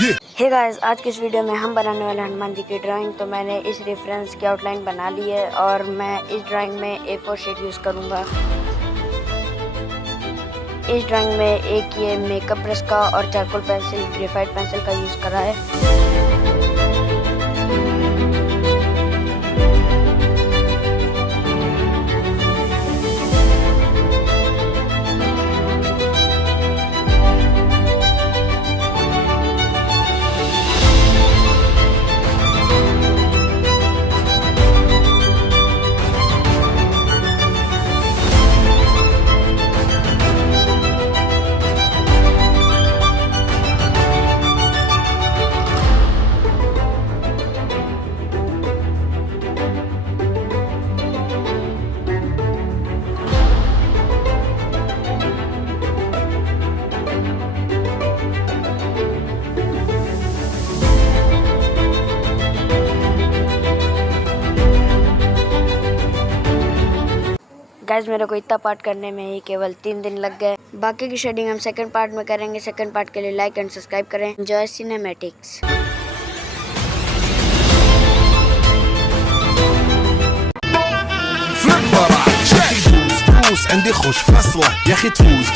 Hey guys, आज की इस वीडियो में हम बनाने वाले हनुमान जी की ड्राइंग। तो मैंने इस रेफरेंस की आउटलाइन बना ली है और मैं इस ड्राइंग में A4 शीट यूज़ करूँगा। इस ड्राइंग में एक ये मेकअप ब्रश का और चारकोल पेंसिल, ग्रेफाइट पेंसिल का यूज़ करा है। गाइस, मेरे को इतना पार्ट करने में ही केवल 3 दिन लग गए। बाकी की शेडिंग हम सेकंड पार्ट में करेंगे। सेकंड पार्ट के लिए लाइक एंड सब्सक्राइब करें। Enjoy cinematics. عندي خوش فصلة يا اخي تفوز